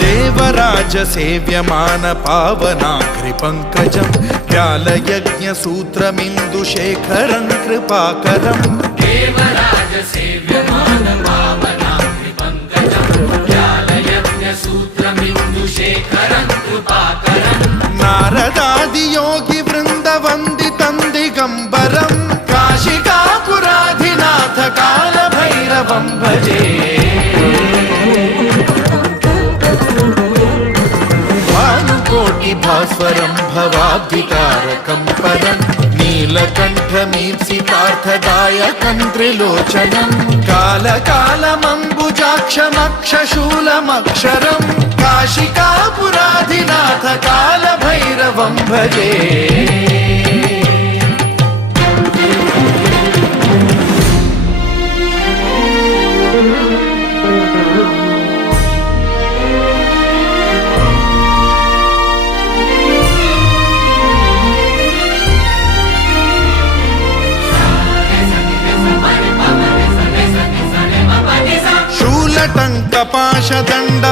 देवराज सेव्यमान पावनाघ्रि पंकजं व्यालयज्ञ सूत्रमिन्दुशेखरं कृपाकरं देवराज सेव्यमान पावनाघ्रि पंकजं व्यालयज्ञ सूत्रमिन्दुशेखरं कृपाकरं नारदादि योगी वृंद वंदितं दिगंबरं काशिकापुराधिनाथ काल भैरवं भजे कोटि भास्वरं भवाब्धितारकं परं नीलकण्ठमीप्सितार्थदायकं त्रिलोचनं कालकालमम्बुजाक्षमक्षशूलमक्षरं काशिकापुराधिनाथ कालभैरवं भजे शूलटङ्कपाशदण्ड